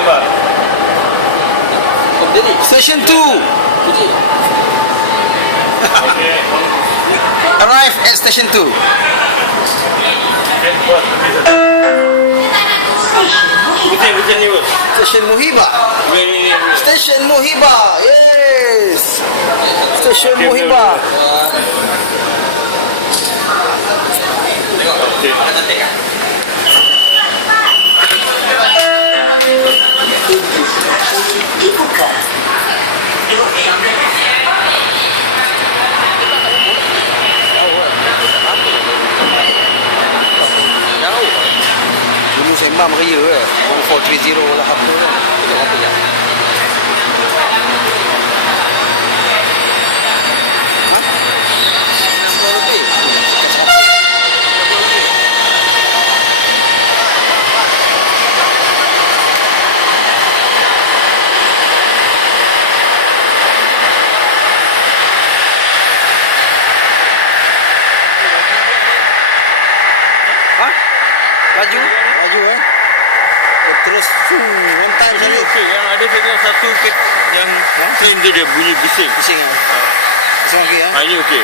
gambar. Station 2. Arrive at station 2. Betul ni bos. Station Muhiba. Station Muhiba. Yes. Station Muhiba. Dulu sembang raya 1430 lah apa kan. Itu apa ya? Laju terus one time sana. Okey, yang ada satu yang train tu dia bunyi bising. Bising lagi ya. Ini okey.